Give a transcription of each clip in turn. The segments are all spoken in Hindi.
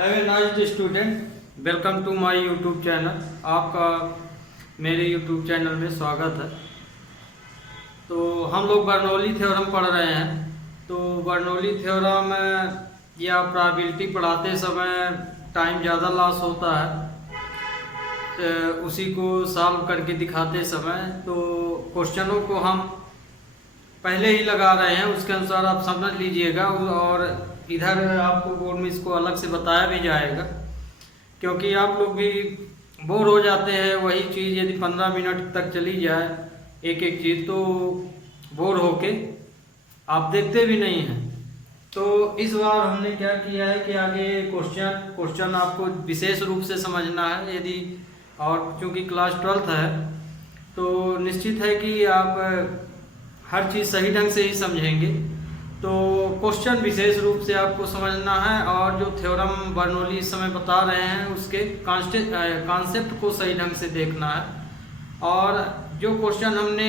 Have a nice student, welcome to my YouTube channel. आपका मेरे यूट्यूब चैनल में स्वागत है। तो हम लोग बर्नौली थ्योरम पढ़ रहे हैं। तो बर्नौली थ्योरम या प्रोबेबिलिटी पढ़ाते समय टाइम ज़्यादा लॉस होता है, तो उसी को सॉल्व करके दिखाते समय तो क्वेश्चनों को हम पहले ही लगा रहे हैं, उसके अनुसार आप समझ लीजिएगा। और इधर आपको बोर्ड में इसको अलग से बताया भी जाएगा, क्योंकि आप लोग भी बोर हो जाते हैं। वही चीज़ यदि 15 मिनट तक चली जाए एक एक चीज़, तो बोर होके आप देखते भी नहीं हैं। तो इस बार हमने क्या किया है कि आगे क्वेश्चन आपको विशेष रूप से समझना है। यदि और चूँकि क्लास 12th है तो निश्चित है कि आप हर चीज़ सही ढंग से ही समझेंगे। तो क्वेश्चन विशेष रूप से आपको समझना है, और जो थ्योरम बर्नौली इस समय बता रहे हैं उसके कॉन्सेप्ट को सही ढंग से देखना है। और जो क्वेश्चन हमने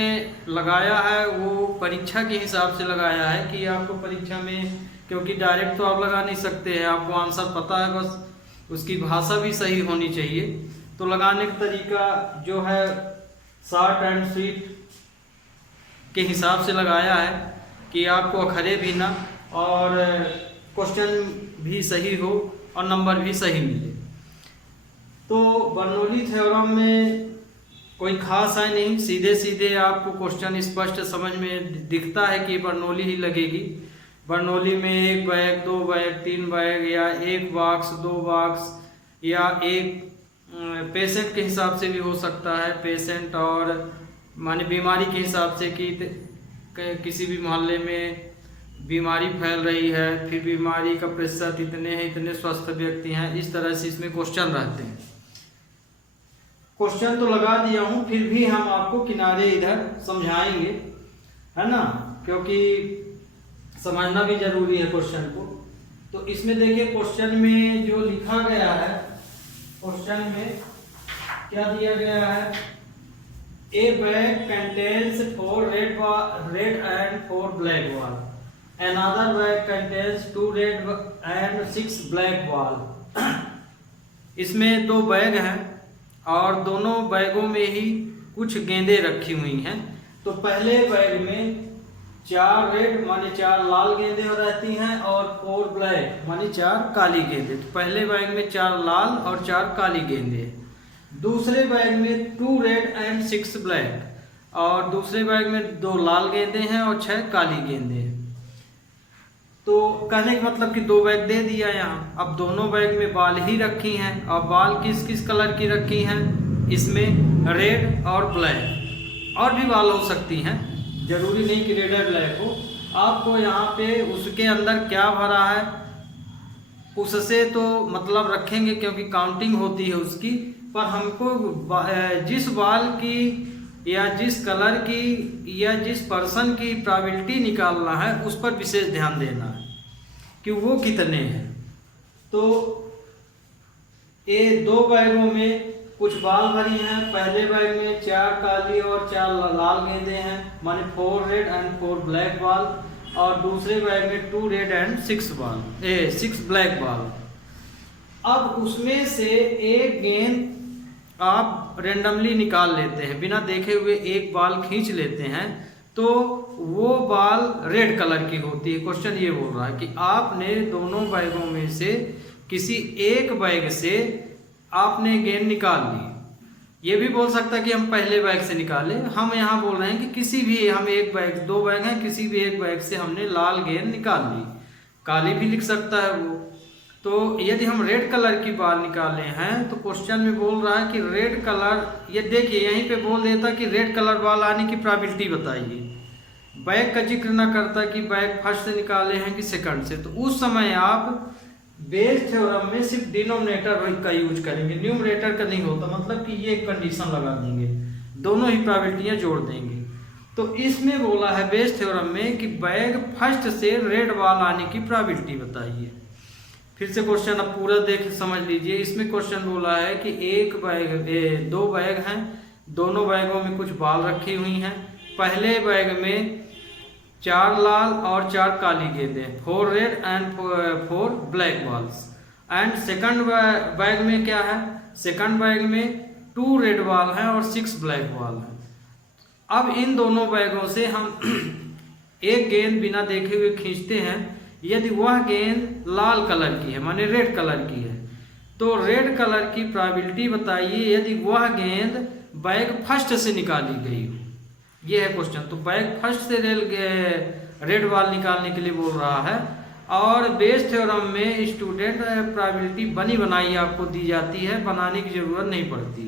लगाया है वो परीक्षा के हिसाब से लगाया है कि आपको परीक्षा में, क्योंकि डायरेक्ट तो आप लगा नहीं सकते हैं, आपको आंसर पता है, बस उसकी भाषा भी सही होनी चाहिए। तो लगाने का तरीका जो है शॉर्ट एंड स्वीट के हिसाब से लगाया है कि आपको अखरे भी ना और क्वेश्चन भी सही हो और नंबर भी सही मिले। तो बर्नौली थ्योरम में कोई खास है नहीं, सीधे सीधे आपको क्वेश्चन स्पष्ट समझ में दिखता है कि बर्नौली ही लगेगी। बर्नौली में 1 बैग, 2 बैग, 3 बैग, या 1 बॉक्स, 2 बॉक्स, या एक पेशेंट के हिसाब से भी हो सकता है। पेशेंट और माने बीमारी के हिसाब से कि किसी भी मोहल्ले में बीमारी फैल रही है, फिर बीमारी का प्रतिशत इतने हैं, इतने स्वस्थ व्यक्ति हैं, इस तरह से इसमें क्वेश्चन रहते हैं। क्वेश्चन तो लगा दिया हूँ, फिर भी हम आपको किनारे इधर समझाएंगे, है ना, क्योंकि समझना भी जरूरी है क्वेश्चन को। तो इसमें देखिए क्वेश्चन में जो लिखा गया है, क्वेश्चन में क्या दिया गया है, A bag contains 4 red and 4 black ball. Another bag contains 2 red and 6 black ball. इसमें 2 बैग हैं और दोनों बैगों में ही कुछ गेंदें रखी हुई हैं। तो पहले बैग में 4 रेड माने 4 लाल गेंदें रहती हैं और 4 ब्लैक माने 4 काली गेंदें। तो पहले बैग में 4 लाल और 4 काली गेंदें। दूसरे बैग में 2 रेड एंड 6 ब्लैक, और दूसरे बैग में 2 लाल गेंदें हैं और 6 काली गेंदें हैं। तो कहने का मतलब कि 2 बैग दे दिया यहाँ। अब दोनों बैग में बाल ही रखी हैं, और बाल किस किस कलर की रखी हैं, इसमें रेड और ब्लैक, और भी बाल हो सकती हैं, जरूरी नहीं कि रेड और ब्लैक हो। आपको यहाँ पे उसके अंदर क्या भरा है उससे तो मतलब रखेंगे, क्योंकि काउंटिंग होती है उसकी। पर हमको जिस बाल की या जिस कलर की या जिस पर्सन की प्रोबेबिलिटी निकालना है उस पर विशेष ध्यान देना है कि वो कितने हैं। तो ये 2 बैगों में कुछ बाल भरी हैं। पहले बैग में 4 काली और 4 लाल गेंदें हैं, माने 4 रेड एंड 4 ब्लैक बाल, और दूसरे बैग में 2 रेड एंड 6 ब्लैक बाल। अब उसमें से एक गेंद आप रेंडमली निकाल लेते हैं, बिना देखे हुए एक बाल खींच लेते हैं, तो वो बाल रेड कलर की होती है। क्वेश्चन ये बोल रहा है कि आपने दोनों बैगों में से किसी एक बैग से आपने गेंद निकाल ली। ये भी बोल सकता है कि हम पहले बैग से निकाले। हम यहाँ बोल रहे हैं कि किसी भी, हम एक बैग, 2 बैग हैं, किसी भी एक बैग से हमने लाल गेंद निकाल ली। काली भी लिख सकता है वो। तो यदि हम रेड कलर की बाल निकाले हैं तो क्वेश्चन में बोल रहा है कि रेड कलर, ये देखिए यहीं पे बोल देता कि रेड कलर बाल आने की प्रोबेबिलिटी बताइए। बैग का जिक्र ना करता कि बैग फर्स्ट से निकाले हैं कि सेकंड से। तो उस समय आप बेस थ्योरम में सिर्फ डिनोमिनेटर का यूज करेंगे, न्यूमरेटर का नहीं होता। मतलब कि ये कंडीशन लगा देंगे, दोनों ही प्रोबेबिलिटियाँ जोड़ देंगे। तो इसमें बोला है बेस थ्योरम में कि बैग फर्स्ट से रेड बाल आने की प्रोबेबिलिटी बताइए। फिर से क्वेश्चन अब पूरा देख समझ लीजिए। इसमें क्वेश्चन बोला है कि 2 बैग हैं, दोनों बैगों में कुछ बाल रखी हुई हैं। पहले बैग में 4 लाल और 4 काली गेंदें, 4 red and 4 black balls. And second bag में क्या है, सेकंड बैग में 2 रेड बॉल हैं और 6 ब्लैक बॉल हैं। अब इन दोनों बैगों से हम एक गेंद बिना देखे हुए खींचते हैं। यदि वह गेंद लाल कलर की है, माने रेड कलर की है, तो रेड कलर की प्रोबेबिलिटी बताइए यदि वह गेंद बैग फर्स्ट से निकाली गई हो। ये है क्वेश्चन। तो बैग फर्स्ट से रेड बॉल निकालने के लिए बोल रहा है। और बेस थ्योरम में स्टूडेंट प्रोबेबिलिटी बनी बनाई आपको दी जाती है, बनाने की जरूरत नहीं पड़ती,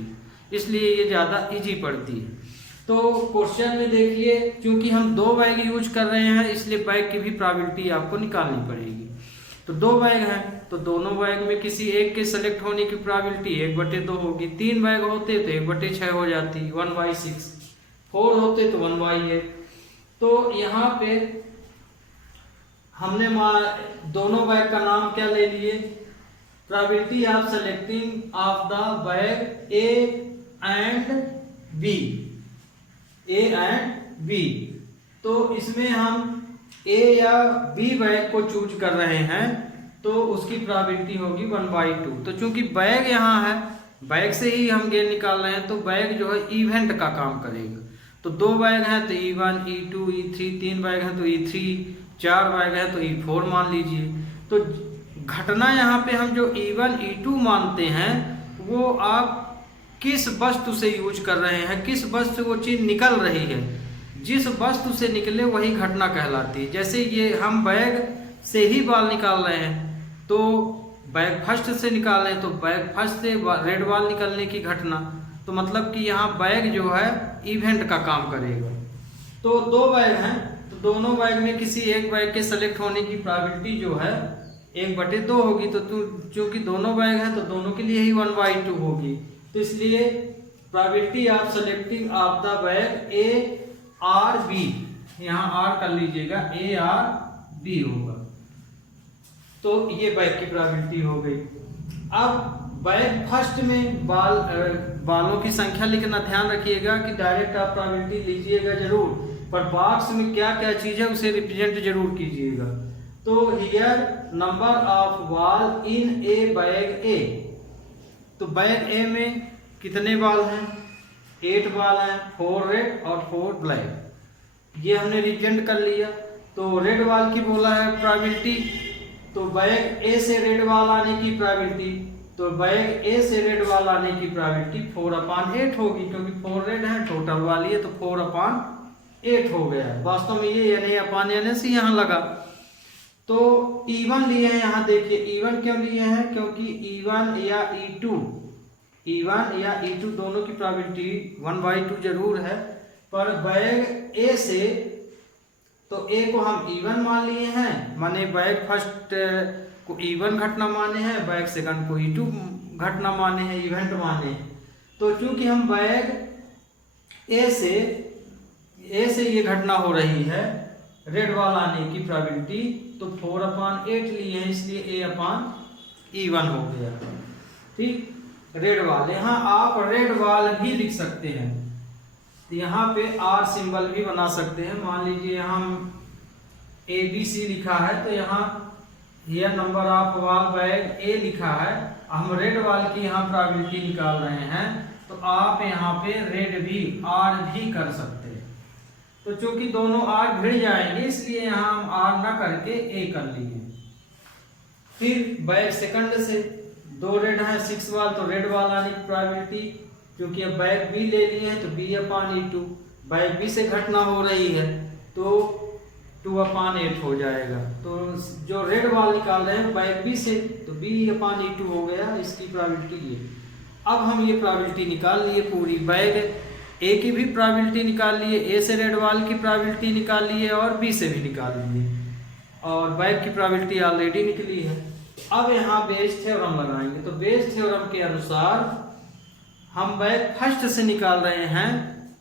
इसलिए ये ज़्यादा इजी पड़ती है। तो क्वेश्चन में देखिए, क्योंकि हम 2 बैग यूज कर रहे हैं इसलिए बैग की भी प्रोबेबिलिटी आपको निकालनी पड़ेगी। तो 2 बैग हैं तो दोनों बैग में किसी एक के सेलेक्ट होने की प्रोबेबिलिटी 1/2 होगी। 3 बैग होते तो 1/6 हो जाती, 1/6। 4 होते तो 1/8। तो यहाँ पे हमने दोनों बैग का नाम क्या ले लिए, probability of selecting of the bag A and B, A and B. तो इसमें हम ए या बी बैग को चूज कर रहे हैं तो उसकी प्रोबेबिलिटी होगी 1/2। तो चूंकि बैग यहाँ है, बैग से ही हम गेंद निकाल रहे हैं, तो बैग जो है इवेंट का काम करेगा। तो 2 बैग हैं तो E1, E2, E3, 3 बैग हैं तो E3, 4 बैग हैं तो E4 मान लीजिए। तो घटना यहाँ पे हम जो E1, E2 मानते हैं वो आप किस वस्तु से यूज कर रहे हैं, किस वस्तु से वो चीज़ निकल रही है, जिस वस्तु से निकले वही घटना कहलाती है। जैसे ये हम बैग से ही बॉल निकाल रहे हैं तो बैग फर्स्ट से निकाल रहे हैं तो बैग फर्स्ट से रेड बॉल निकलने की घटना, तो मतलब कि यहाँ बैग जो है इवेंट का काम करेगा। तो 2 बैग हैं तो दोनों बैग में किसी एक बैग के सेलेक्ट होने की प्रोबेबिलिटी जो है 1/2 होगी। तो चूंकि दोनों बैग हैं तो दोनों के लिए ही 1/2 होगी। तो इसलिए probability of selecting of the bag A or B, यहाँ आर कर लीजिएगा, ए आर बी होगा। तो ये बैग की प्रोबेबिलिटी हो गई। अब बैग फर्स्ट में बालों की संख्या लिखना ध्यान रखिएगा कि डायरेक्ट आप प्रोबेबिलिटी लीजिएगा जरूर, पर बॉक्स में क्या क्या चीज है उसे रिप्रेजेंट जरूर कीजिएगा। तो here number of ball in a bag A, तो बैग ए में कितने बॉल हैं, 8 बॉल हैं, 4 रेड और 4 ब्लैक। ये हमने रिप्रेजेंट कर लिया। तो रेड बॉल की बोला है प्रोबेबिलिटी, तो बैग ए से रेड बॉल आने की प्रोबेबिलिटी, तो बैग ए से रेड बॉल आने की प्रोबेबिलिटी 4/8 होगी, क्योंकि 4 रेड है टोटल वाली है तो 4/8 हो गया। वास्तव में ये यानी अपान यानी से यहाँ लगा। तो E1 लिए हैं, यहाँ देखिए E1 क्यों लिए हैं, क्योंकि E1 या E2 दोनों की प्रोबेबिलिटी 1/2 जरूर है, पर बैग ए से तो ए को हम E1 मान लिए हैं, माने बैग फर्स्ट को E1 घटना माने हैं, बैग सेकंड को E2 घटना माने हैं, इवेंट माने हैं। तो चूंकि हम बैग ए से ये घटना हो रही है रेड बॉल आने की प्रोबेबिलिटी, तो 4/8 लिए हैं, इसलिए A/E1 हो गया। ठीक, रेड बॉल, यहाँ आप रेड बॉल भी लिख सकते हैं, तो यहाँ पे R सिंबल भी बना सकते हैं। मान लीजिए यहाँ ABC लिखा है तो यहाँ यह नंबर ऑफ बॉल बैग ए लिखा है, हम रेड बॉल की यहाँ प्रोबेबिलिटी निकाल रहे हैं, तो आप यहाँ पे रेड भी R भी कर सकते हैं। तो चूंकि दोनों R भिड़ जाएंगे इसलिए यहाँ हम R ना करके A कर लिए। फिर बैग सेकंड से 2 रेड हैं, 6 बॉल, तो रेड बॉल आने की प्रोबेबिलिटी, क्योंकि अब बैग बी ले लिए हैं तो B/E2, बैग बी से घटना हो रही है तो 2/8 हो जाएगा। तो जो रेड बॉल निकाल रहे हैं बैग बी से तो B/E2 हो गया, इसकी प्रोबेबिलिटी ये। अब हम ये प्रोबेबिलिटी निकाल लिए पूरी, बैग ए की भी प्रोबेबिलिटी निकाल लिए, ए से रेड बॉल की प्रोबेबिलिटी निकाल लिए और बी से भी निकाल लिए, और बैग की प्रोबेबिलिटी ऑलरेडी निकली है। अब यहाँ बेस थ्योरम लगाएंगे। तो बेस थ्योरम के अनुसार हम बैग फर्स्ट से निकाल रहे हैं,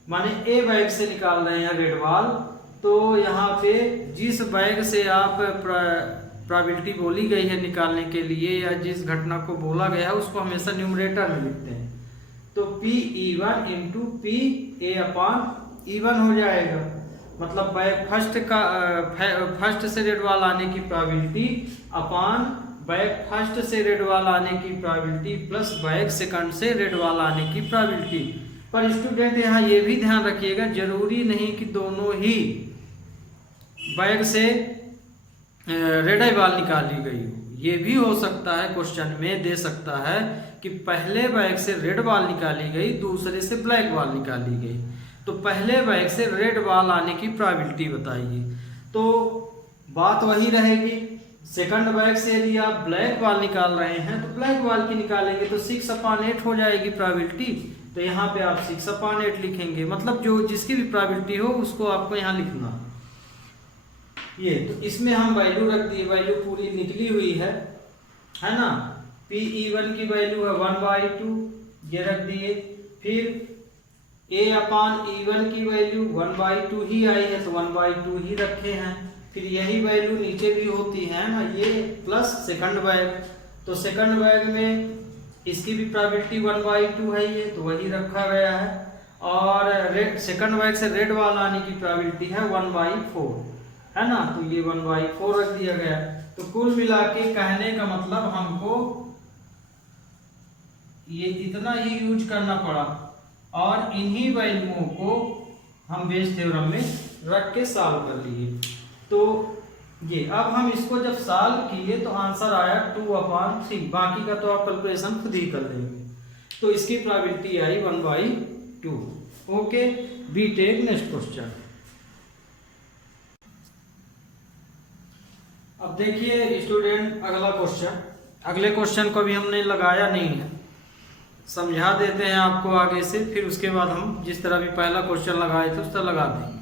माने ए बैग से निकाल रहे हैं रेड बॉल, तो यहाँ पे जिस बैग से आप प्रोबेबिलिटी बोली गई है निकालने के लिए या जिस घटना को बोला गया है उसको हमेशा न्यूमरेटर में लिखते हैं। तो P/E1 इंटू PA/E1 हो जाएगा, मतलब बैग फर्स्ट से रेड बॉल आने की प्रोबेबिलिटी अपान बैग फर्स्ट से रेड वाल आने की प्रोबेबिलिटी प्लस बैग सेकंड से रेड वाल आने की प्रोबेबिलिटी। पर स्टूडेंट यहाँ ये भी ध्यान रखिएगा, जरूरी नहीं कि दोनों ही बैग से रेड आई वाल निकाली गई हो। ये भी हो सकता है, क्वेश्चन में दे सकता है कि पहले बैग से रेड वाल निकाली गई, दूसरे से ब्लैक वाल निकाली गई, तो पहले बैग से रेड वाल आने की प्रोबेबिलिटी बताइए। तो बात वही रहेगी, सेकंड बैग से यदि आप ब्लैक वाल निकाल रहे हैं तो ब्लैक वाल की निकालेंगे तो 6/8 हो जाएगी प्रोबेबिलिटी। तो यहाँ पे आप 6/8 लिखेंगे, मतलब जो जिसकी भी प्रोबेबिलिटी हो उसको आपको यहाँ लिखना। ये तो इसमें हम वैल्यू रख दिए, वैल्यू पूरी निकली हुई है ना। PE1 की वैल्यू है 1/2, ये रख दिए। फिर A/E1 की वैल्यू 1/2 ही आई है तो 1/2 ही रखे हैं। फिर यही वैल्यू नीचे भी होती है ना, ये प्लस सेकंड बैग, तो सेकंड बैग में इसकी भी प्रोबेबिलिटी 1/2 है, ये तो वही रखा गया है। और रेड सेकंड बैग से रेड वाल आने की प्रोबेबिलिटी है 1/4, है ना, तो ये 1/4 रख दिया गया। तो कुल मिला के कहने का मतलब हमको ये इतना ही यूज करना पड़ा और इन्हीं वैल्यूओं को हम बेस थ्योरम में रख के सॉल्व कर लिए। तो ये अब हम इसको जब सॉल्व किए तो आंसर आया 2/3, बाकी का तो आप कैलकुलेशन खुद ही कर लेंगे। तो इसकी प्रोबेबिलिटी आई 1/2। Okay, we take next question. अब देखिए स्टूडेंट अगला क्वेश्चन, अगले क्वेश्चन को भी हमने लगाया नहीं है, समझा देते हैं आपको आगे से, फिर उसके बाद हम जिस तरह भी पहला क्वेश्चन लगाए थे उस तरह लगा देंगे,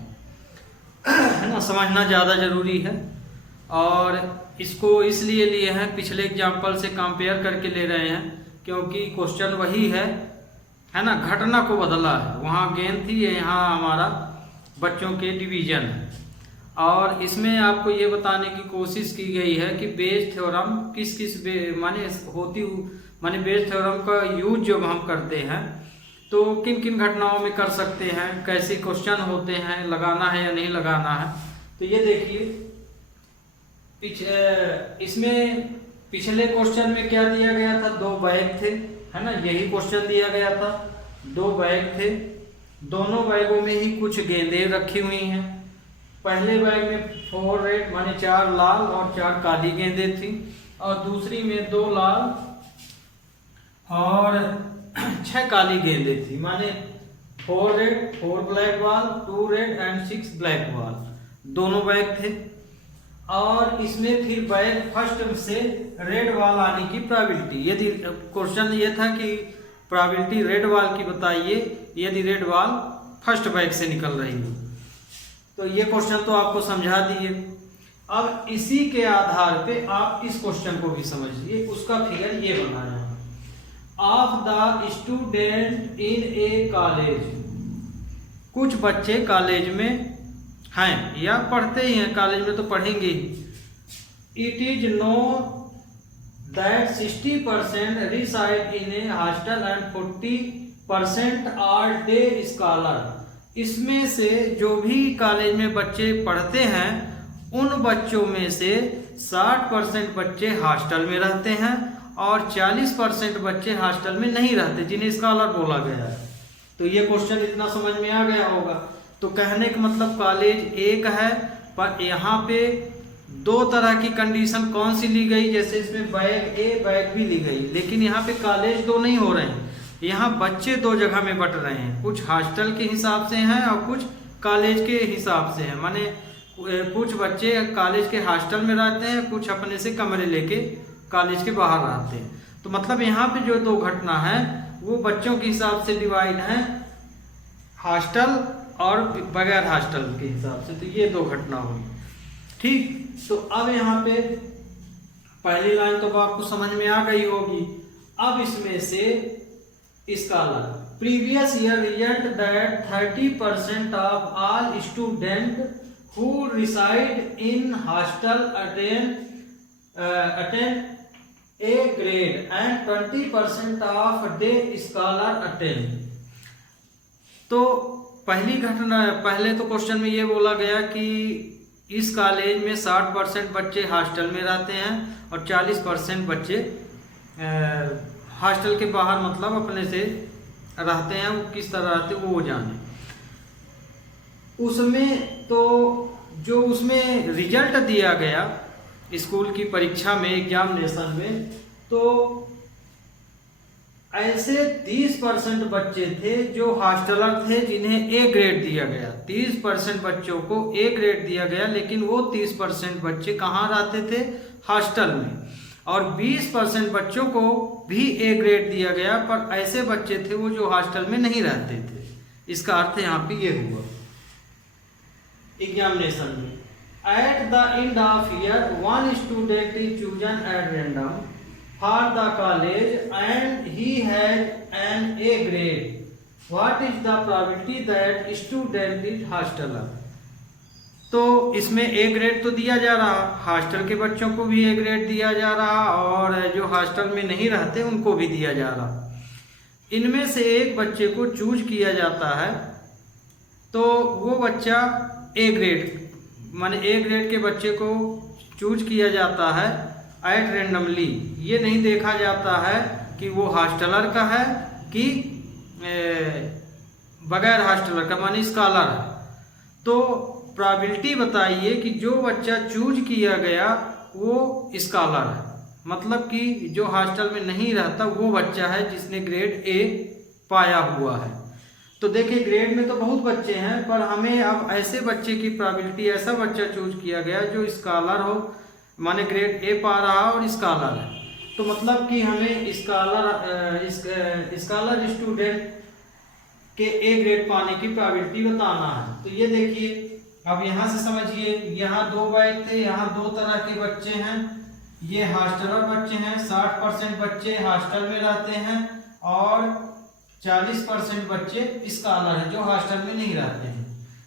है ना। समझना ज़्यादा ज़रूरी है और इसको इसलिए लिए हैं, पिछले एग्जाम्पल से कंपेयर करके ले रहे हैं क्योंकि क्वेश्चन वही है ना, घटना को बदला है। वहाँ गेंद थी, यहाँ हमारा बच्चों के डिवीजन है। और इसमें आपको ये बताने की कोशिश की गई है कि बेस थ्योरम किस किस माने बेस थ्योरम का यूज जब हम करते हैं तो किन किन घटनाओं में कर सकते हैं, कैसे क्वेश्चन होते हैं, लगाना है या नहीं लगाना है। तो ये देखिए इसमें पिछले क्वेश्चन में क्या दिया गया था, 2 बैग थे, है ना, यही क्वेश्चन दिया गया था। 2 बैग थे, दोनों बैगों में ही कुछ गेंदें रखी हुई हैं। पहले बैग में 4 रेड माने 4 लाल और 4 काली गेंदें थी और दूसरी में 2 लाल और 6 काली गेंदें थी, माने 4 red 4 black ball, 2 red and 6 black ball, दोनों बैग थे। और इसमें फिर बैग फर्स्ट से रेड बॉल आने की प्रोबेबिलिटी, यदि क्वेश्चन ये था कि प्रोबेबिलिटी रेड बॉल की बताइए यदि रेड बॉल फर्स्ट बैग से निकल रही हो। तो ये क्वेश्चन तो आपको समझा दिए। अब इसी के आधार पे आप इस क्वेश्चन को भी समझिए, उसका फिगर ये बनाया of the student in A college. कुछ बच्चे कॉलेज में हैं या पढ़ते ही हैं, कॉलेज में तो पढ़ेंगे ही। It is know that 60% reside in a hostel and 40% are day scholar. इसमें से जो भी कॉलेज में बच्चे पढ़ते हैं उन बच्चों में से 60% बच्चे हॉस्टल में रहते हैं और 40% बच्चे हॉस्टल में नहीं रहते, जिन्हें स्कॉलर बोला गया है। तो ये क्वेश्चन इतना समझ में आ गया होगा। तो कहने का मतलब कॉलेज एक है, पर यहाँ पे 2 तरह की कंडीशन कौन सी ली गई, जैसे इसमें बैग ए बैग भी ली गई, लेकिन यहाँ पे कॉलेज 2 नहीं हो रहे हैं, यहाँ बच्चे 2 जगह में बट रहे हैं। कुछ हॉस्टल के हिसाब से हैं और कुछ कॉलेज के हिसाब से हैं। माने कुछ बच्चे कॉलेज के हॉस्टल में रहते हैं, कुछ अपने से कमरे लेके कॉलेज के बाहर रहते हैं। तो मतलब यहाँ पे जो 2 घटना है वो बच्चों के हिसाब से डिवाइड है, हॉस्टल और बगैर हॉस्टल के हिसाब से। तो ये 2 घटना हुई, ठीक। तो अब यहाँ पे पहली लाइन तो आपको समझ में आ गई होगी। अब इसमें से scholar previous year result that 30% of all student who reside in hostel attend A grade and 20% of day scholar attend। तो पहली घटना, पहले तो क्वेश्चन में ये बोला गया कि इस कॉलेज में 60% बच्चे हॉस्टल में रहते हैं और 40% बच्चे हॉस्टल के बाहर मतलब अपने से रहते हैं। वो किस तरह रहते हैं वो जाने। उसमें तो जो उसमें रिजल्ट दिया गया स्कूल की परीक्षा में, एग्जामिनेशन में, तो ऐसे 30% बच्चे थे जो हॉस्टलर थे जिन्हें ए ग्रेड दिया गया। 30% बच्चों को ए ग्रेड दिया गया, लेकिन वो 30% बच्चे कहाँ रहते थे? हॉस्टल में। और 20% बच्चों को भी ए ग्रेड दिया गया, पर ऐसे बच्चे थे वो जो हॉस्टल में नहीं रहते थे। इसका अर्थ यहाँ पे ये हुआ एग्जामिनेशन में। At the end of year one student is chosen at random for the college and he has an A grade. What is the probability that student is hosteler? तो इसमें ए ग्रेड तो दिया जा रहा, हॉस्टल के बच्चों को भी ए ग्रेड दिया जा रहा और जो हॉस्टल में नहीं रहते उनको भी दिया जा रहा। इनमें से एक बच्चे को चूज किया जाता है तो वो बच्चा ए ग्रेड माने ए ग्रेड के बच्चे को चूज किया जाता है एट रेंडमली। ये नहीं देखा जाता है कि वो हॉस्टलर का है कि बगैर हॉस्टलर का माने स्कॉलर है। तो प्रोबेबिलिटी बताइए कि जो बच्चा चूज किया गया वो स्कॉलर है, मतलब कि जो हॉस्टल में नहीं रहता वो बच्चा है जिसने ग्रेड ए पाया हुआ है। तो देखिए ग्रेड में तो बहुत बच्चे हैं, पर हमें अब ऐसे बच्चे की प्रोबेबिलिटी, ऐसा बच्चा चूज किया गया जो स्कॉलर हो, माने ग्रेड ए पा रहा और स्कॉलर है। तो मतलब कि हमें स्कॉलर स्टूडेंट के ए ग्रेड पाने की प्रोबेबिलिटी बताना है। तो ये देखिए अब यहाँ से समझिए, यहाँ दो बैग थे, यहाँ दो तरह के बच्चे हैं। ये हॉस्टलर बच्चे हैं, 60% बच्चे हॉस्टल में रहते हैं और 40% बच्चे स्कॉलर हैं जो हॉस्टल में नहीं रहते हैं।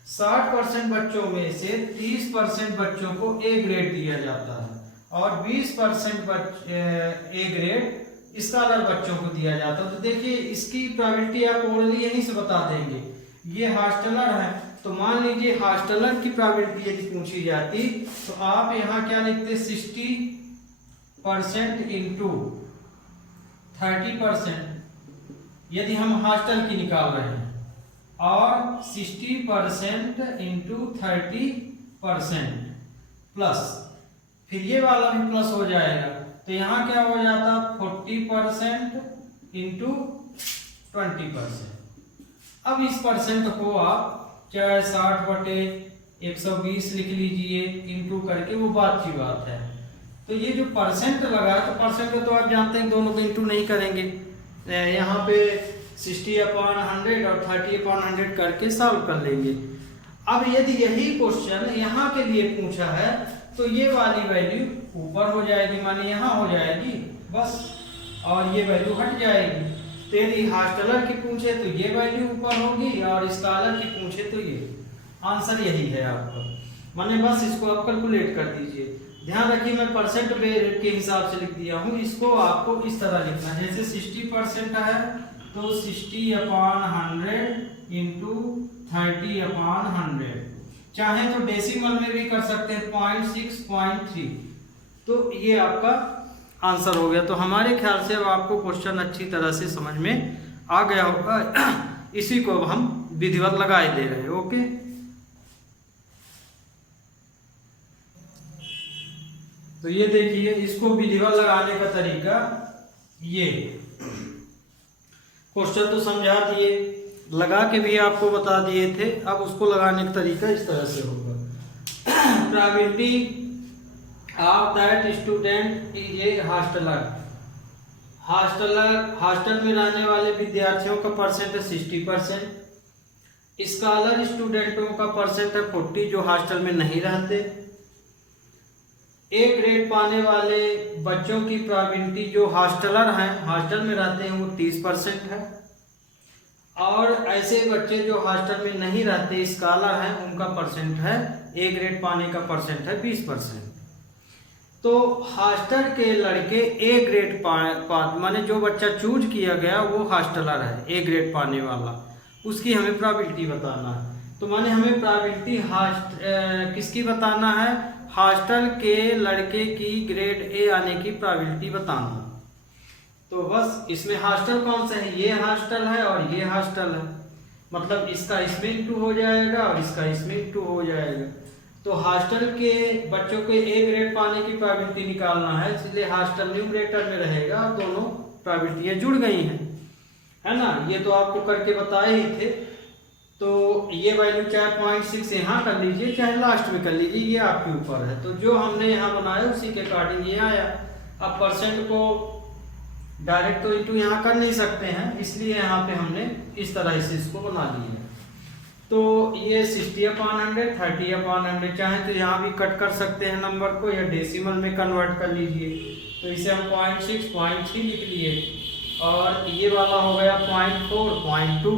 60% बच्चों में से 30% बच्चों को ए ग्रेड दिया जाता है और 20% ए ग्रेड स्कॉलर बच्चों को दिया जाता है। तो देखिए इसकी प्रोबेबिलिटी आप ओरली यहीं से बता देंगे। ये हॉस्टलर है तो मान लीजिए हॉस्टलर की प्रोबेबिलिटी यदि पूछी जाती तो आप यहाँ क्या लिखते? 60% इंटू 30% यदि हम हॉस्टल की निकाल रहे हैं और 60% इंटू 30% प्लस, फिर ये वाला भी प्लस हो जाएगा तो यहाँ क्या हो जाता? 40% इंटू 20%। अब इस परसेंट को आप चाहे 60/120 लिख लीजिए, इंटू करके वो बात की बात है। तो ये जो परसेंट लगा तो परसेंट तो आप जानते हैं दोनों को इंटू नहीं करेंगे, यहाँ पे 60/100 और 30/100 करके सॉल्व कर लेंगे। अब यदि यही क्वेश्चन यहाँ के लिए पूछा है तो ये वाली वैल्यू ऊपर हो जाएगी, माने यहाँ हो जाएगी बस, और ये वैल्यू हट जाएगी। तो यदि हॉस्टलर की पूछे तो ये वैल्यू ऊपर होगी और स्कॉलर की पूछे तो ये। आंसर यही है आपका, माने बस इसको आप कैलकुलेट कर दीजिए। ध्यान रखिए मैं परसेंट के हिसाब से लिख दिया हूँ, इसको आपको इस तरह लिखना है। जैसे 60% है तो 60/100 इंटू 30/100, चाहे तो डेसिमल में भी कर सकते हैं 0.6.3। तो ये आपका आंसर हो गया। तो हमारे ख्याल से अब आपको क्वेश्चन अच्छी तरह से समझ में आ गया होगा। इसी को अब हम विधिवत लगाए दे रहे हैं। ओके, तो ये देखिए इसको विधिवत लगाने का तरीका, ये क्वेश्चन तो समझा दिए, लगा के भी आपको बता दिए थे। अब उसको लगाने का तरीका इस तरह से होगा। Probability of that student is a hosteller. Hostel में रहने वाले विद्यार्थियों का परसेंट है 60%। स्कॉलर स्टूडेंटों का परसेंट है 40 जो हॉस्टल में नहीं रहते। ए ग्रेड पाने वाले बच्चों की प्रोबेबिलिटी जो हॉस्टलर हैं, हॉस्टल में रहते हैं, वो 30% है। और ऐसे बच्चे जो हॉस्टल में नहीं रहते, स्कॉलर हैं, उनका परसेंट है, ए ग्रेड पाने का परसेंट है 20%। तो हॉस्टल के लड़के ए ग्रेड माने जो बच्चा चूज किया गया वो हॉस्टलर है, ए ग्रेड पाने वाला, उसकी हमें प्रोबेबिलिटी बताना है। तो माने हमें प्रोबेबिलिटी किसकी बताना है, हॉस्टल के लड़के की ग्रेड ए आने की प्रोबेबिलिटी बताना। तो बस इसमें हॉस्टल कौन सा है, ये हॉस्टल है और ये हॉस्टल है, मतलब इसका इसमें इंटू हो जाएगा और इसका इसमें इंटू हो जाएगा। तो हॉस्टल के बच्चों के ए ग्रेड पाने की प्रोबेबिलिटी निकालना है, इसलिए हॉस्टल न्यूमरेटर में रहेगा और दोनों प्रोबेबिलिटियां जुड़ गई हैं, है ना। ये तो आपको करके बताए ही थे। तो ये वैल्यू चाहे 0.6 यहाँ कर लीजिए चाहे लास्ट में कर लीजिए, ये आपके ऊपर है। तो जो हमने यहाँ बनाया उसी के अकॉर्डिंग ये आया। अब परसेंट को डायरेक्ट तो इंटू यहाँ कर नहीं सकते हैं, इसलिए यहाँ पे हमने इस तरह से इसको बना लिया। तो ये 60/100, 30/100, चाहे तो यहाँ भी कट कर सकते हैं नंबर को या डेसिमल में कन्वर्ट कर लीजिए। तो इसे हम 0.6, 0.3 लिख लिए और ये वाला हो गया 0.4, 0.2,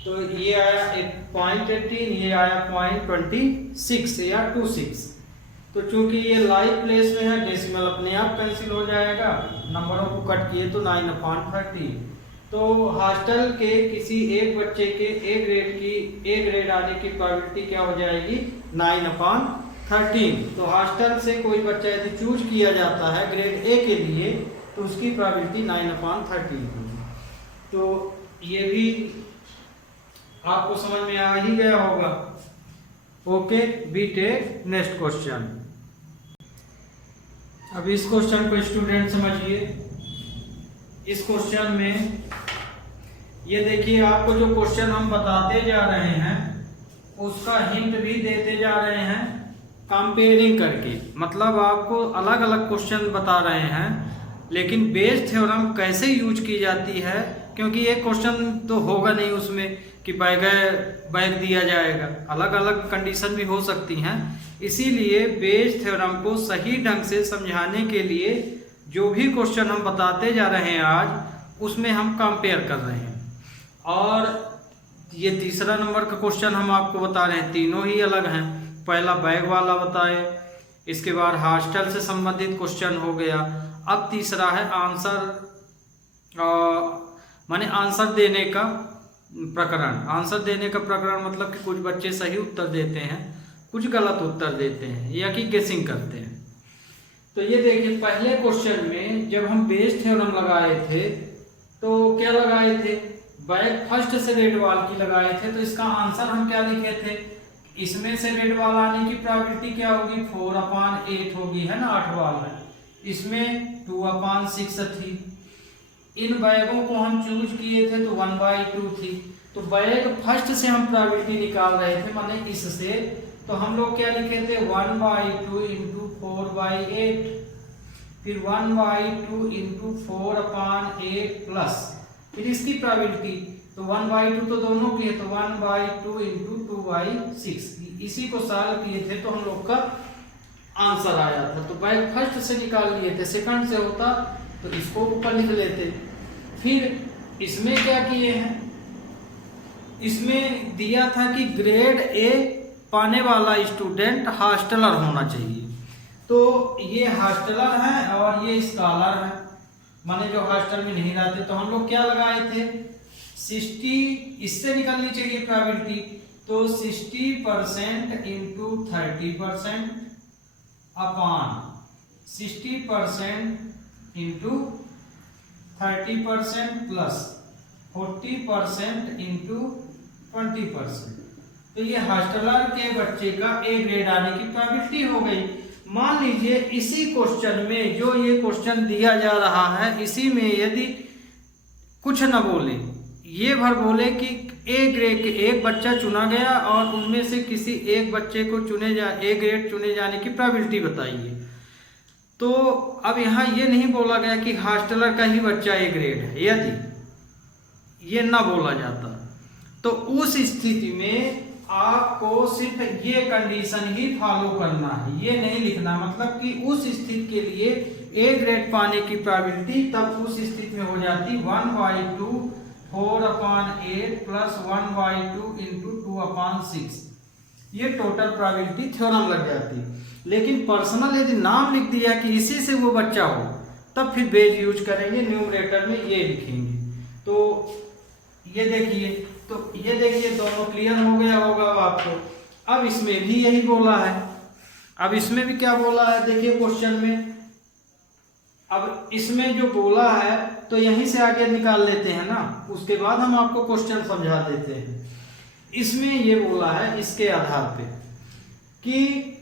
तो ये आया 0.18, ये आया 0.26 या 26। तो चूंकि ये लाइव प्लेस में है डेसिमल अपने आप कैंसिल हो जाएगा, नंबरों को कट किए तो 9/30। तो हॉस्टल के किसी एक बच्चे के ए ग्रेड आने की प्रोबेबिलिटी क्या हो जाएगी, 9/13। तो हॉस्टल से कोई बच्चा यदि चूज किया जाता है ग्रेड ए के लिए तो उसकी प्रोबेबिलिटी 9/13 होगी। तो ये भी आपको समझ में आ ही गया होगा। Okay, we take next question. अब इस क्वेश्चन को स्टूडेंट समझिए। इस क्वेश्चन में ये देखिए, आपको जो क्वेश्चन हम बताते जा रहे हैं उसका हिंट भी देते जा रहे हैं कंपेयरिंग करके, मतलब आपको अलग अलग क्वेश्चन बता रहे हैं लेकिन बेस थ्योरम कैसे यूज की जाती है, क्योंकि एक क्वेश्चन तो होगा नहीं उसमें कि बैग दिया जाएगा, अलग अलग कंडीशन भी हो सकती हैं। इसीलिए बेस थ्योरम को सही ढंग से समझाने के लिए जो भी क्वेश्चन हम बताते जा रहे हैं आज उसमें हम कंपेयर कर रहे हैं। और ये तीसरा नंबर का क्वेश्चन हम आपको बता रहे हैं, तीनों ही अलग हैं। पहला बैग वाला बताए, इसके बाद हॉस्टल से संबंधित क्वेश्चन हो गया, अब तीसरा है आंसर माने आंसर देने का प्रकरण। आंसर देने का प्रकरण मतलब कि कुछ बच्चे सही उत्तर देते हैं, कुछ गलत उत्तर देते हैं या कि गेसिंग करते हैं। तो ये देखिए, पहले क्वेश्चन में जब हम बेस थ्योरम लगाए थे तो क्या लगाए थे, बैग फर्स्ट से रेड वाल की लगाए थे। तो इसका आंसर हम क्या लिखे थे, इसमें से रेड वाल आने की प्रोबेबिलिटी क्या होगी, 4/8 होगी, है ना, 8 वाल है, इसमें 2/6 थी। इन बैगों को हम चूज किए थे तो 1/2 थी। तो बैग फर्स्ट से हम प्रोबेबिलिटी निकाल रहे थे, माने इससे, तो हम लोग क्या लिखे थे 1/2 इंटू 4/8, फिर 1/2 इंटू 4/8 प्लस फिर इसकी प्रोबेबिलिटी। तो 1/2 तो दोनों की है, तो 1/2 इंटू 2/6, इसी को सॉल्व किए थे तो हम लोग का आंसर आया था। तो बैग फर्स्ट से निकाल लिए थे, सेकंड से होता तो इसको ऊपर लिख लेते। फिर इसमें क्या किए हैं, इसमें दिया था कि ग्रेड ए पाने वाला स्टूडेंट हॉस्टलर होना चाहिए। तो ये हॉस्टलर है और ये स्कॉलर है, माने जो हॉस्टल में नहीं रहते। तो हम लोग क्या लगाए थे 60, इससे निकलनी चाहिए प्रोबेबिलिटी, तो 60% into 30% upon 60% into 30% plus 40% into 20%। तो ये हॉस्टलर के बच्चे का ए ग्रेड आने की प्रोबेबिलिटी हो गई। मान लीजिए इसी क्वेश्चन में जो ये क्वेश्चन दिया जा रहा है, इसी में यदि कुछ न बोले, ये भर बोले कि ए ग्रेड के एक बच्चा चुना गया और उनमें से किसी एक बच्चे को ए ग्रेड चुने जाने की प्रोबेबिलिटी बताइए। तो अब यहाँ ये नहीं बोला गया कि हॉस्टलर का ही बच्चा ए ग्रेड है, यदि ये ना बोला जाता तो उस स्थिति में आपको सिर्फ ये कंडीशन ही फॉलो करना है, ये नहीं लिखना, मतलब कि उस स्थिति के लिए ए ग्रेड पाने की प्रोबेबिलिटी तब उस स्थिति में हो जाती 1/2 4/8 प्लस 1/2 इंटू 2/6, ये टोटल प्रोबेबिलिटी थ्योरम लग जाती। लेकिन पर्सनल यदि नाम लिख दिया कि इसी से वो बच्चा हो, तब फिर बेस यूज करेंगे, न्यूमरेटर में ये लिखेंगे। तो ये देखिए तो ये देखिए दोनों क्लियर हो गया होगा आपको। अब इसमें भी यही बोला है। अब इसमें भी क्या बोला है देखिए क्वेश्चन में। अब इसमें जो बोला है तो यहीं से आगे निकाल लेते हैं ना, उसके बाद हम आपको क्वेश्चन समझा देते हैं। इसमें ये बोला है इसके आधार पे कि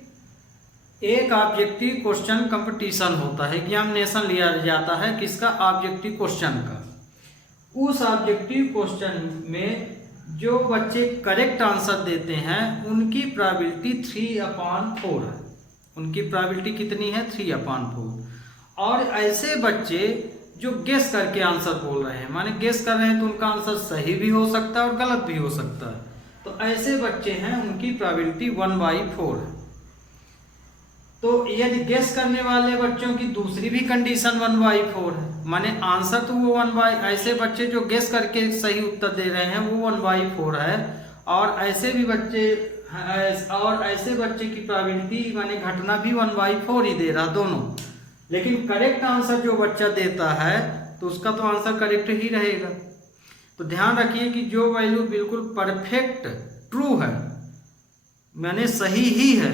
एक ऑब्जेक्टिव क्वेश्चन कंपटीशन होता है, एग्जामिनेशन लिया जाता है किसका, ऑब्जेक्टिव क्वेश्चन का। उस ऑब्जेक्टिव क्वेश्चन में जो बच्चे करेक्ट आंसर देते हैं उनकी प्रोबेबिलिटी 3/4 है। उनकी प्रोबेबिलिटी कितनी है, 3/4। और ऐसे बच्चे जो गेस करके आंसर बोल रहे हैं, माने गेस कर रहे हैं तो उनका आंसर सही भी हो सकता है और गलत भी हो सकता है, तो ऐसे बच्चे हैं उनकी प्रोबेबिलिटी 1/4 है। तो यदि गेस करने वाले बच्चों की दूसरी भी कंडीशन 1/4 है, माने आंसर तो वो ऐसे बच्चे जो गेस करके सही उत्तर दे रहे हैं वो 1/4 है, और ऐसे बच्चे की प्रोबेबिलिटी माने घटना भी 1/4 ही दे रहा दोनों। लेकिन करेक्ट आंसर जो बच्चा देता है तो उसका तो आंसर करेक्ट ही रहेगा। तो ध्यान रखिए कि जो वैल्यू बिल्कुल परफेक्ट ट्रू है, माने सही ही है,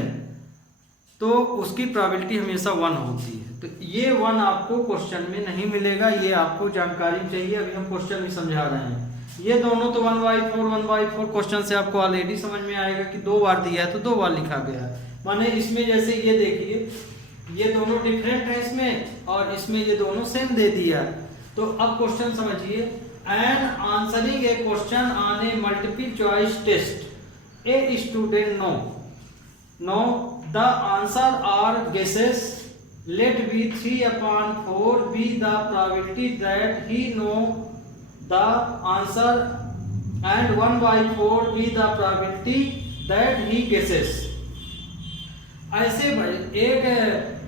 तो उसकी प्रोबेबिलिटी हमेशा 1 होती है। तो ये 1 आपको क्वेश्चन में नहीं मिलेगा, ये आपको जानकारी चाहिए। अभी हम क्वेश्चन में समझा रहे हैं। ये दोनों तो 1/4 क्वेश्चन से आपको ऑलरेडी समझ में आएगा कि 2 बार दिया है तो 2 बार लिखा गया है। माने इसमें जैसे ये देखिए ये दोनों डिफरेंट है इसमें, और इसमें ये दोनों सेम दे दिया। तो अब क्वेश्चन समझिए। And answering a question on a multiple choice test a student know the answer or guesses let be 3/4 be the probability that he know the answer and 1/4 be the probability that he guesses। ऐसे भाई एक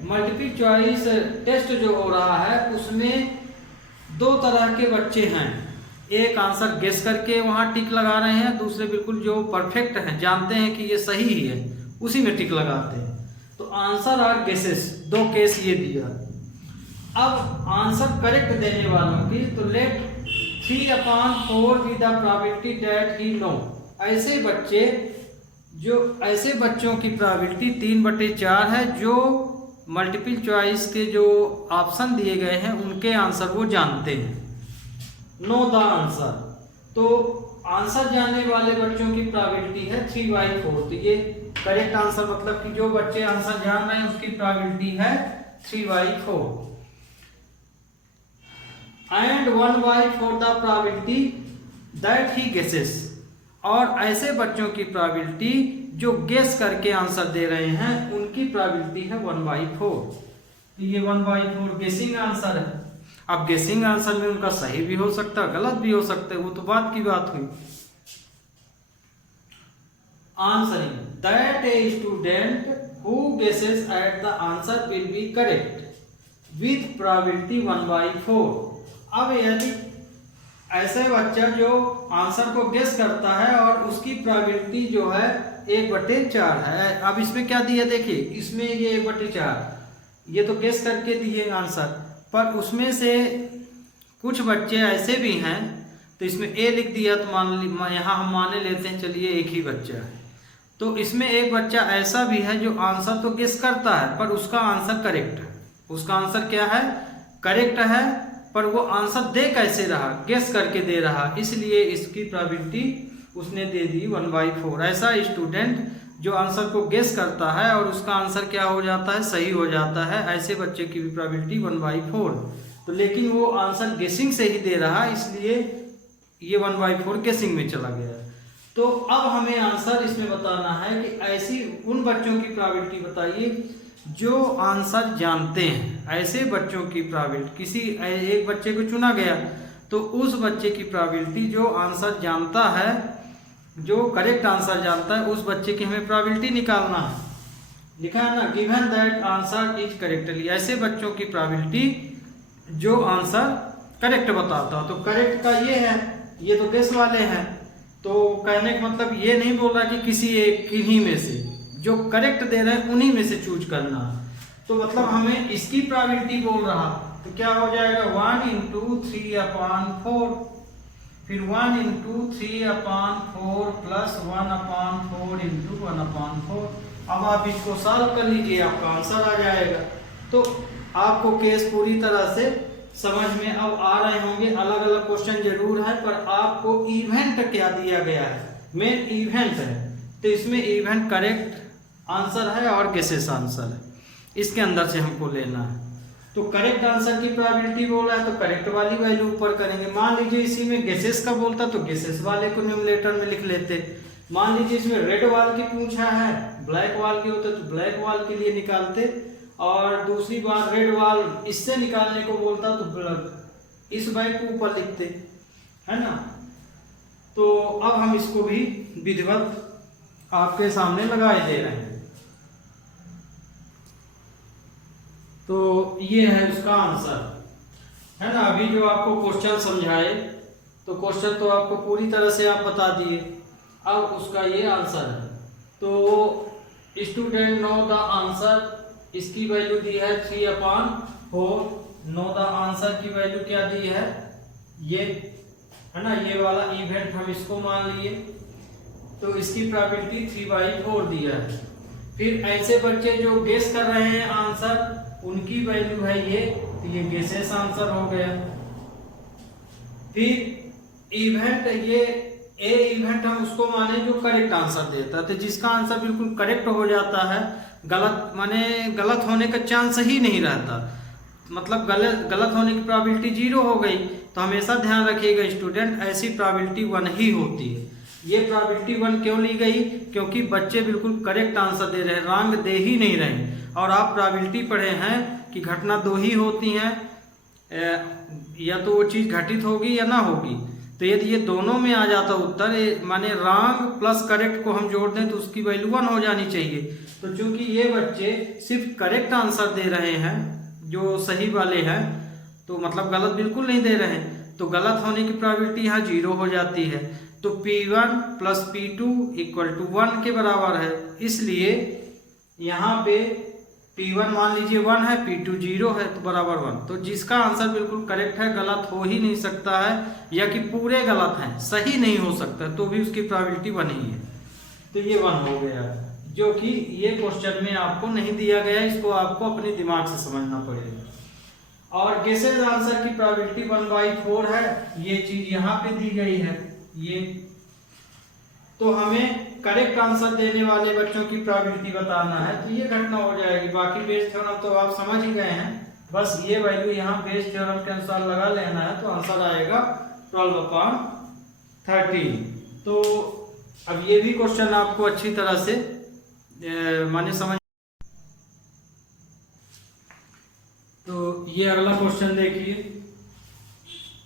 मल्टीपल चॉइस टेस्ट जो हो रहा है उसमें 2 तरह के बच्चे हैं। एक आंसर गेस करके वहां टिक लगा रहे हैं, दूसरे बिल्कुल जो परफेक्ट हैं, जानते हैं कि ये सही ही है, उसी में टिक लगाते हैं। तो आंसर और गेसेस 2 केस ये दिया। अब आंसर करेक्ट देने वालों की तो let 3/4 be the probability that he know. ऐसे बच्चों की प्रोबेबिलिटी 3/4 है जो मल्टीपल चॉइस के जो ऑप्शन दिए गए हैं उनके आंसर वो जानते हैं। नो द आंसर, तो आंसर जानने वाले बच्चों की प्रोबेबिलिटी है 3/4। तो ये करेक्ट आंसर मतलब कि जो बच्चे आंसर जान रहे हैं उसकी प्रोबेबिलिटी है 3/4। And 1/4 the probability that he guesses. और ऐसे बच्चों की प्रोबेबिलिटी जो गेस करके आंसर दे रहे हैं उनकी प्रोबेबिलिटी है 1/4। तो ये 1/4 गेसिंग आंसर है। अब गेसिंग आंसर में उनका सही भी हो सकता है, गलत भी हो सकता है, वो तो बात की बात हुई। Answering that a student who guesses at the answer will be correct with probability 1/4। अब यदि ऐसे बच्चा जो आंसर को गेस करता है और उसकी प्रोबेबिलिटी जो है 1/4 है। अब इसमें क्या दिया देखिए, इसमें ये 1/4 ये तो गेस करके दिए आंसर, पर उसमें से कुछ बच्चे ऐसे भी हैं, तो इसमें ए लिख दिया तो यहाँ हम माने लेते हैं चलिए एक ही बच्चा है। तो इसमें एक बच्चा ऐसा भी है जो आंसर तो गेस करता है पर उसका आंसर करेक्ट है। उसका आंसर क्या है, करेक्ट है, पर वो आंसर दे कैसे रहा, गेस करके दे रहा, इसलिए इसकी प्रोबेबिलिटी उसने दे दी 1/4। ऐसा स्टूडेंट जो आंसर को गेस करता है और उसका आंसर क्या हो जाता है, सही हो जाता है, ऐसे बच्चे की भी प्रोबेबिलिटी 1/4। तो लेकिन वो आंसर गेसिंग से ही दे रहा, इसलिए ये 1/4 गेसिंग में चला गया। तो अब हमें आंसर इसमें बताना है कि ऐसी उन बच्चों की प्रोबेबिलिटी बताइए जो आंसर जानते हैं। ऐसे बच्चों की प्रोबेबिलिटी, किसी एक बच्चे को चुना गया तो उस बच्चे की प्रोबेबिलिटी जो आंसर जानता है, जो करेक्ट आंसर जानता है, उस बच्चे की हमें प्रोबेबिलिटी निकालना है। लिखा है ना, given that answer is correctly. ऐसे बच्चों की प्रोबेबिलिटी जो आंसर करेक्ट बताता है। तो करेक्ट का ये है, ये तो गेस वाले हैं, तो कहने का मतलब ये नहीं बोल रहा कि किसी एक किन्हीं में से जो करेक्ट दे रहे हैं उन्हीं में से चूज करना। तो मतलब हमें इसकी प्रोबेबिलिटी बोल रहा, तो क्या हो जाएगा 1 × 3/4। फिर 1 इंटू 3/4 प्लस 1/4 इंटू 1/4। अब आप इसको सॉल्व कर लीजिए, आपका आंसर आ जाएगा। तो आपको केस पूरी तरह से समझ में अब आ रहे होंगे। अलग अलग क्वेश्चन जरूर है, पर आपको इवेंट क्या दिया गया है, मेन इवेंट है, तो इसमें इवेंट करेक्ट आंसर है और गेसेस आंसर है, इसके अंदर से हमको लेना है। तो करेक्ट आंसर की प्रोबेबिलिटी बोला है तो करेक्ट वाली वैल्यू ऊपर करेंगे। मान लीजिए इसी में गेसेस का बोलता तो गेसेस वाले को न्यूमरेटर में लिख लेते। मान लीजिए इसमें रेड वाल की पूछा है, ब्लैक वाल की होता तो ब्लैक वाल के लिए निकालते, और दूसरी बार रेड वाल इससे निकालने को बोलता तो इस बैग को ऊपर लिखते, है ना। तो अब हम इसको भी विधिवत आपके सामने लगाए दे रहे हैं। तो ये है उसका आंसर, है ना। अभी जो आपको क्वेश्चन समझाए तो क्वेश्चन तो आपको पूरी तरह से आप बता दिए, अब उसका ये आंसर है। तो स्टूडेंट नो द आंसर, इसकी वैल्यू दी है 3/4। नो द आंसर की वैल्यू क्या दी है, ये है ना, ये वाला इवेंट हम इसको मान लिए, तो इसकी प्रोबेबिलिटी 3/4 दिया है। फिर ऐसे बच्चे जो गेस कर रहे हैं आंसर, उनकी वैल्यू है ये, तो ये गेसेस आंसर हो गया। फिर इवेंट, ये ए इवेंट हम उसको माने जो करेक्ट आंसर देता है, तो जिसका आंसर बिल्कुल करेक्ट हो जाता है, गलत माने गलत होने का चांस ही नहीं रहता, मतलब गलत होने की प्रोबेबिलिटी 0 हो गई। तो हमेशा ध्यान रखिएगा स्टूडेंट, ऐसी प्रोबेबिलिटी 1 ही होती है। ये प्रोबेबिलिटी 1 क्यों ली गई, क्योंकि बच्चे बिल्कुल करेक्ट आंसर दे रहे हैं, रॉन्ग दे ही नहीं रहे। और आप प्रोबेबिलिटी पढ़े हैं कि घटना 2 ही होती हैं, या तो वो चीज़ घटित होगी या ना होगी। तो यदि ये दोनों में आ जाता उत्तर, माने रॉन्ग प्लस करेक्ट को हम जोड़ दें तो उसकी वैल्यू 1 हो जानी चाहिए। तो चूंकि ये बच्चे सिर्फ करेक्ट आंसर दे रहे हैं, जो सही वाले हैं, तो मतलब गलत बिल्कुल नहीं दे रहे हैं, तो गलत होने की प्रोबेबिलिटी यहाँ 0 हो जाती है। तो P1 plus P2 equal to 1 के बराबर है, इसलिए यहाँ पे P1 मान लीजिए 1 है, P2 0 है, तो बराबर 1। तो जिसका आंसर बिल्कुल करेक्ट है, गलत हो ही नहीं सकता है, या कि पूरे गलत हैं, सही नहीं हो सकता, तो भी उसकी प्रोबेबिलिटी 1 ही है। तो ये 1 हो गया, जो कि ये क्वेश्चन में आपको नहीं दिया गया, इसको आपको अपने दिमाग से समझना पड़ेगा। और गेसेस आंसर की प्रोबेबिलिटी 1/4 है, ये चीज यहाँ पे दी गई है ये। तो हमें करेक्ट आंसर देने वाले बच्चों की प्रोबेबिलिटी बताना है, तो ये घटना हो जाएगी। बाकी बेस थ्योरम तो आप समझ ही गए हैं, बस ये वैल्यू यहाँ बेस थ्योरम के अनुसार लगा लेना है, तो आंसर आएगा 12/13। तो अब ये भी क्वेश्चन आपको अच्छी तरह से माने समझ। तो ये अगला क्वेश्चन देखिए,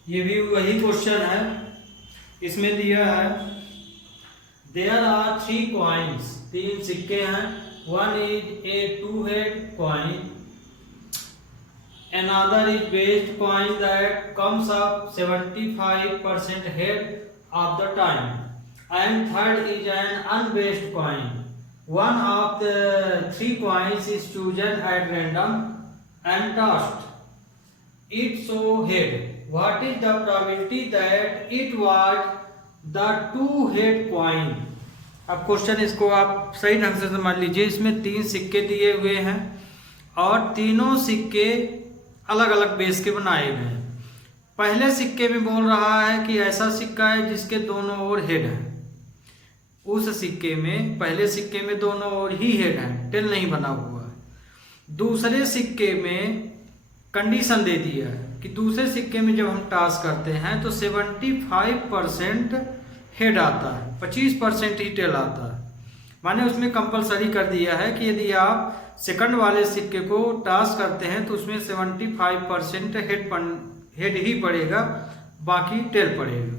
ये भी वही क्वेश्चन है। इसमें दिया है देयर आर 3 कॉइन्स, 3 सिक्के हैं। One is a 2-head coin, another is based coin that comes up 75% head of the time, and third is an unbased coin. One of the 3 coins is chosen at random and tossed. It so head. What is the probability that it was the 2-head coin? अब क्वेश्चन इसको आप सही ढंग से समझ लीजिए। इसमें 3 सिक्के दिए हुए हैं और तीनों सिक्के अलग अलग बेस के बनाए हुए हैं। पहले सिक्के में बोल रहा है कि ऐसा सिक्का है जिसके दोनों ओर हेड है। उस सिक्के में, पहले सिक्के में दोनों ओर ही हेड है, टेल नहीं बना हुआ है। दूसरे सिक्के में कंडीशन दे दिया है कि दूसरे सिक्के में जब हम टॉस करते हैं तो 75% हेड आता है, 25% ही टेल आता है। माने उसमें कंपलसरी कर दिया है कि यदि आप सेकंड वाले सिक्के को टॉस करते हैं तो उसमें 75% हेड ही पड़ेगा, बाकी टेल पड़ेगा।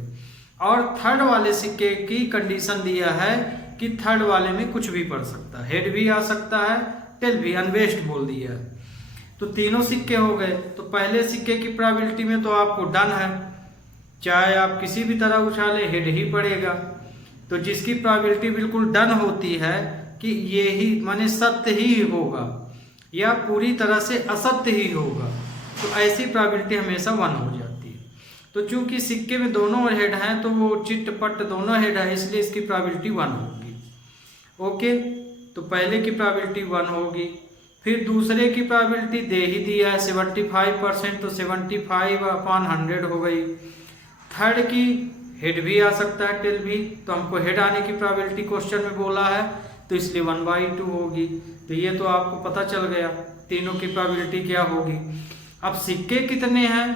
और थर्ड वाले सिक्के की कंडीशन दिया है कि थर्ड वाले में कुछ भी पड़ सकता है, हेड भी आ सकता है, टेल भी, अनवेस्ट बोल दिया है। तो तीनों सिक्के हो गए। तो पहले सिक्के की प्रोबेबिलिटी में तो आपको डन है, चाहे आप किसी भी तरह उछालें हेड ही पड़ेगा। तो जिसकी प्रोबेबिलिटी बिल्कुल डन होती है कि ये ही माने सत्य ही होगा या पूरी तरह से असत्य ही होगा, तो ऐसी प्रोबेबिलिटी हमेशा 1 हो जाती है। तो चूंकि सिक्के में दोनों हेड हैं तो वो चिट पट दोनों हेड है, इसलिए इसकी प्रोबेबिलिटी 1 होगी। ओके, तो पहले की प्रोबेबिलिटी 1 होगी। फिर दूसरे की प्रोबेबिलिटी दे ही दिया है 75%, तो 75/100 हो गई। थर्ड की हेड भी आ सकता है, टेल भी, तो हमको हेड आने की प्रोबेबिलिटी क्वेश्चन में बोला है, तो इसलिए 1/2 होगी। तो ये तो आपको पता चल गया तीनों की प्रोबेबिलिटी क्या होगी। अब सिक्के कितने हैं,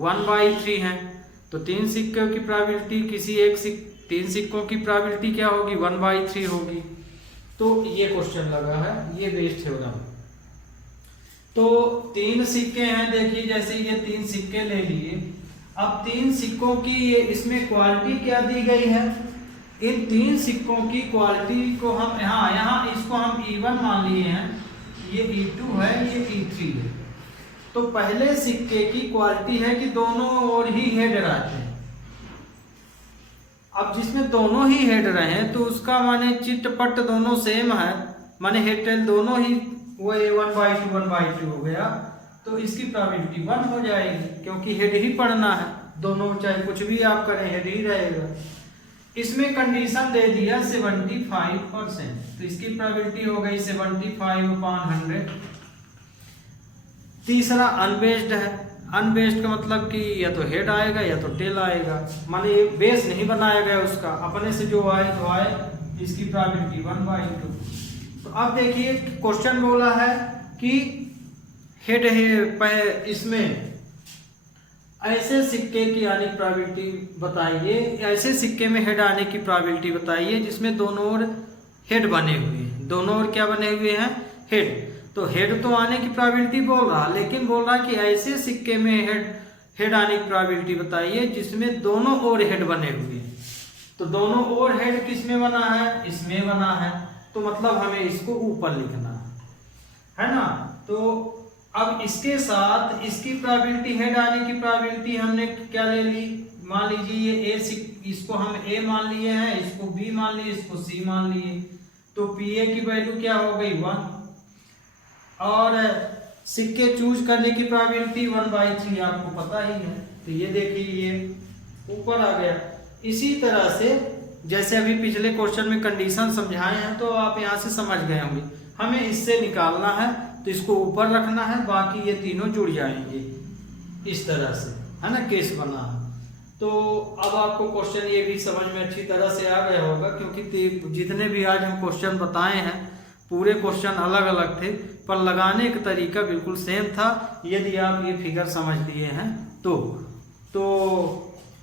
1/3 हैं, तो 3 सिक्कों की प्रोबेबिलिटी तीन सिक्कों की प्रोबेबिलिटी क्या होगी, 1/3 होगी। तो ये क्वेश्चन लगा है, ये बेस्ड थ्योरम। तो 3 सिक्के हैं, देखिए जैसे ये 3 सिक्के ले लिए। अब 3 सिक्कों की इसमें क्वालिटी क्या दी गई है, इन 3 सिक्कों की क्वालिटी को हम यहाँ इसको हम E1 मान लिए हैं, ये E2 है, ये E3 है। तो पहले सिक्के की क्वालिटी है कि दोनों ओर ही हेड रहते हैं। अब जिसमें दोनों ही हेड रहे तो उसका माने चिट पट दोनों सेम है, माने हेड टेल दोनों ही वो 1/2 हो गया, तो इसकी प्रोबेबिलिटी 1 हो जाएगी, क्योंकि हेड ही पढ़ना है, दोनों चाहे कुछ भी आप करें हेड ही रहेगा। इसमें कंडीशन दे दिया 75%, तो इसकी प्रोबेबिलिटी हो गई 75/100। तीसरा अनबेस्ड है, अनबेस्ड का मतलब कि या तो हेड आएगा या तो टेल आएगा, माने बेस नहीं बनाया गया उसका, अपने से जो आए तो आए, इसकी प्रोबेबिलिटी 1/2। तो अब देखिए क्वेश्चन बोला है कि हेड है, इसमें ऐसे सिक्के की आने की प्रोबेबिलिटी बताइए, ऐसे सिक्के में हेड आने की प्रोबेबिलिटी बताइए जिसमें दोनों ओर हेड बने हुए हैं, दोनों ओर क्या बने हुए हैं, हेड। तो हेड तो आने की प्रोबेबिलिटी बोल रहा, लेकिन बोल रहा कि ऐसे सिक्के में हेड आने की प्रोबेबिलिटी बताइए जिसमें दोनों ओर हेड बने हुए हैं। तो दोनों ओर हेड किस में बना है, इसमें बना है, तो मतलब हमें इसको ऊपर लिखना है ना। तो अब इसके साथ इसकी प्रोबेबिलिटी, हेड आने की प्रोबेबिलिटी हमने क्या ले ली, मान लीजिए ये इसको हम ए मान लिए हैं, इसको बी मान लिए, इसको सी मान लिए, तो पीए की वैल्यू क्या हो गई 1, और सिक्के चूज करने की प्रोबेबिलिटी 1/3 आपको पता ही है। तो ये देखिए ये ऊपर आ गया। इसी तरह से जैसे अभी पिछले क्वेश्चन में कंडीशन समझाए हैं, तो आप यहाँ से समझ गए होंगे, हमें इससे निकालना है तो इसको ऊपर रखना है, बाकी ये तीनों जुड़ जाएंगे इस तरह से, है ना, केस बना है। तो अब आपको क्वेश्चन ये भी समझ में अच्छी तरह से आ गया होगा, क्योंकि जितने भी आज हम क्वेश्चन बताए हैं पूरे क्वेश्चन अलग अलग थे, पर लगाने का तरीका बिल्कुल सेम था, यदि आप ये फिगर समझ लिए हैं तो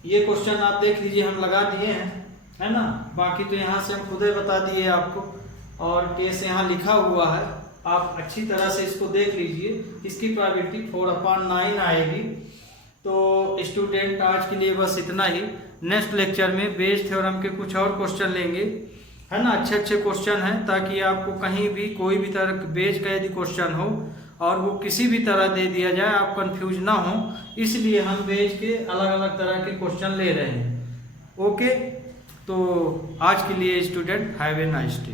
ये क्वेश्चन आप देख लीजिए, हम लगा दिए हैं, है ना। बाकी तो यहाँ से हम खुद ही बता दिए आपको, और केस यहाँ लिखा हुआ है, आप अच्छी तरह से इसको देख लीजिए। इसकी प्रोबेबिलिटी 4/9 आएगी। तो स्टूडेंट आज के लिए बस इतना ही। नेक्स्ट लेक्चर में बेस थ्योरम के कुछ और क्वेश्चन लेंगे, है ना, अच्छे अच्छे क्वेश्चन हैं, ताकि आपको कहीं भी कोई भी तरह बेस का यदि क्वेश्चन हो और वो किसी भी तरह दे दिया जाए, आप कंफ्यूज ना हो, इसलिए हम बेस के अलग अलग तरह के क्वेश्चन ले रहे हैं। ओके, तो आज के लिए student have a nice day.